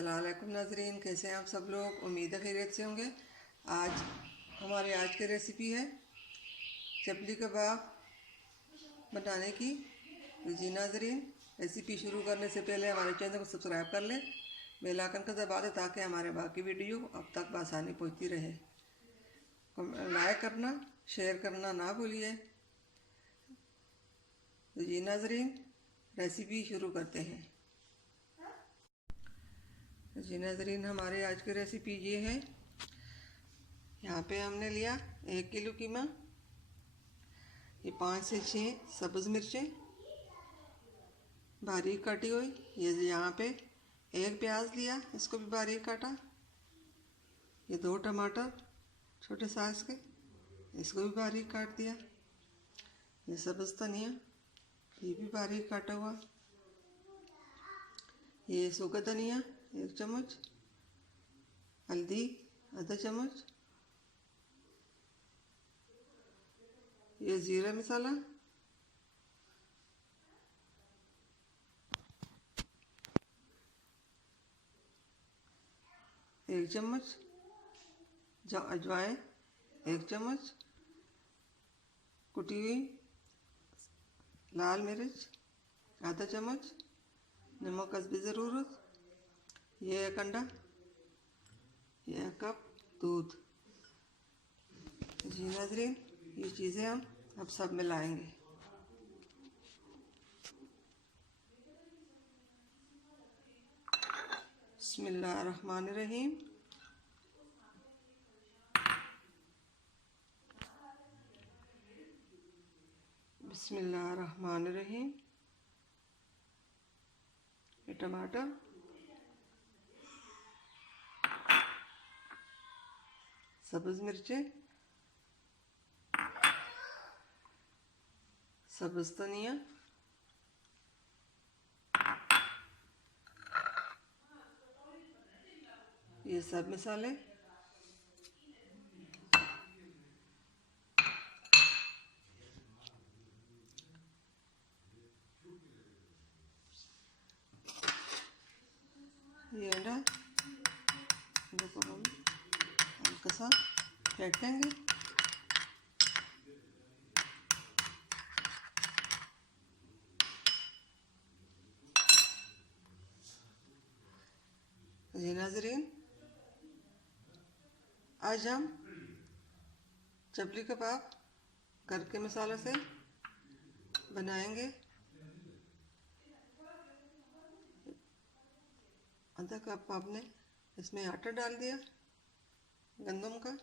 अस्सलाम वालेकुम नाजरीन, कैसे हैं आप सब लोग। उम्मीद है खैरियत से होंगे। आज हमारी आज की रेसिपी है चपली कबाब बनाने की। तो जी नाजरीन, रेसिपी शुरू करने से पहले हमारे चैनल को सब्सक्राइब कर लें, बेल आइकन का दबा दें ताकि हमारे बाकी वीडियो अब तक बआसानी पहुंचती रहे। लाइक करना, शेयर करना ना भूलिए। तो जी नाजरीन, रेसिपी शुरू करते हैं। जी नाजरीन, हमारे आज की रेसिपी ये है। यहाँ पे हमने लिया 1 किलो कीमा, ये 5 से 6 सब्ज़ मिर्चें बारीक काटी हुई। ये यहाँ पे 1 प्याज लिया, इसको भी बारीक काटा। ये 2 टमाटर छोटे साइज़ के, इसको भी बारीक काट दिया। ये सब्ज़ धनिया, ये भी बारीक काटा हुआ। ये सूखा धनिया 1 चम्मच, हल्दी आधा चम्मच, ये ज़ीरा मसाला, एक चम्मच, अजवाइन 1 चम्मच, कुटी हुई लाल मिर्च आधा चम्मच, नमक हस्बे ज़रूरत, ये 1 अंडा, ये 1 कप दूध। जी नाज़रीन, ये चीज़ें हम अब सब मिलाएंगे। बिस्मिल्लाहिर्रहमानिर्रहीम। बिस्मिल्लाहिर्रहमानिर्रहीम। ये टमाटर, सब्ज़ मिर्चें, सब्ज़ धनिया, ये सब मसाले, ये अंडा, इनको हम हल्का सा फेंटेंगे। जी नाज़रीन, आज हम चपली कबाब घर के मसालों से बनाएंगे। आधा कप आपने इसमें आटा डाल दिया गंदम का।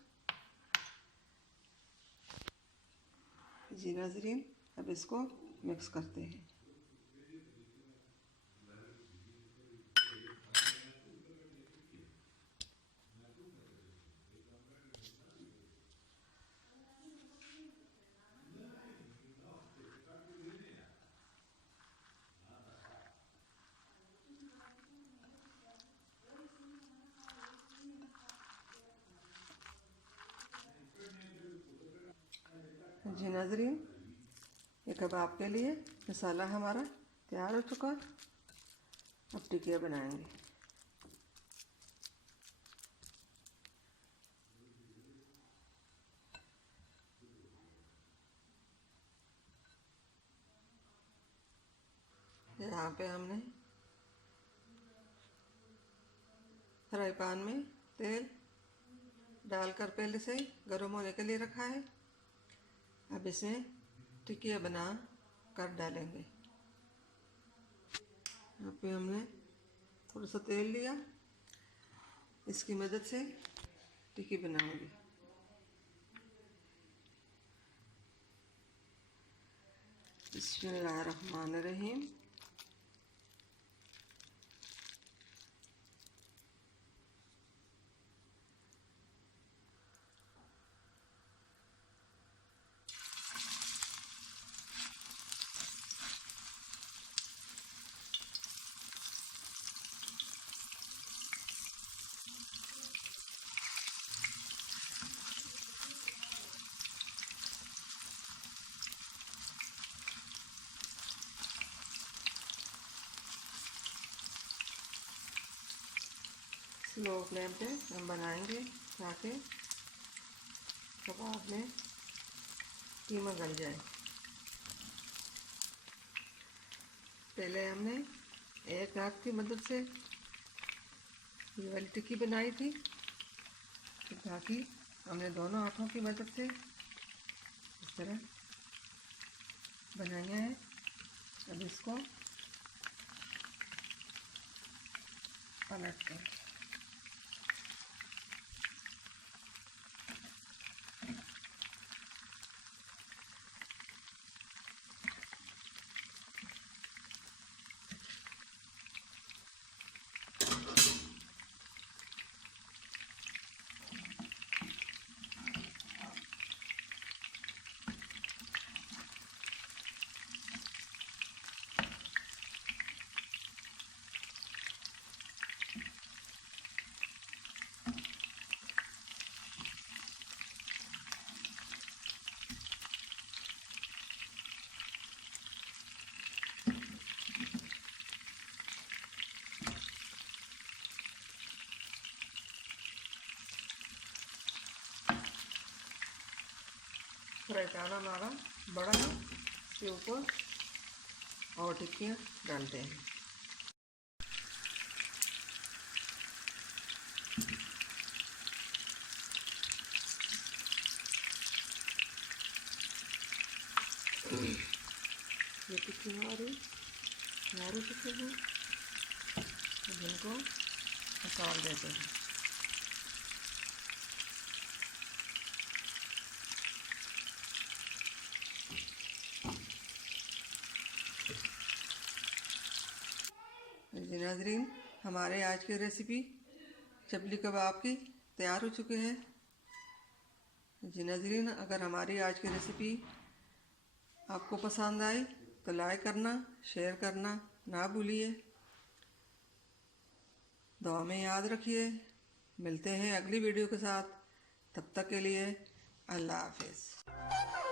जी नाज़रीन, अब इसको मिक्स करते हैं। जी नाज़रीन, ये कबाब के लिए मसाला हमारा तैयार हो चुका। अब टिकिया बनाएंगे। यहाँ पे हमने फ्राई पैन में तेल डालकर पहले से गर्म होने के लिए रखा है। अब इसमें टिकिया बना कर डालेंगे। यहाँ पे हमने थोड़ा सा तेल लिया, इसकी मदद से टिक्की बनाऊंगी। बिस्मिल्लाहिर्रहमानिर्रहीम। स्लो फ्लेम पे हम बनाएंगे ताकि कबाब में कीमा गल जाए। पहले हमने एक हाथ की मदद से ये वाली टिक्की बनाई थी, बाकी हमने दोनों हाथों की मदद से इस तरह बनाया है। अब इसको पलट कर फ्राई पैन हमारा बड़ा है, इसके ऊपर और टिक्कियाँ डालते हैं। ये टिक्की हमारी तैयार हो चुकी है, इनको निकाल देते हैं। जी नाज़रीन, हमारे आज की रेसिपी चपली कबाब की तैयार हो चुके हैं। जी नाज़रीन, अगर हमारी आज की रेसिपी आपको पसंद आई तो लाइक करना, शेयर करना ना भूलिए। दुआ में याद रखिए। मिलते हैं अगली वीडियो के साथ, तब तक के लिए अल्लाह हाफिज़।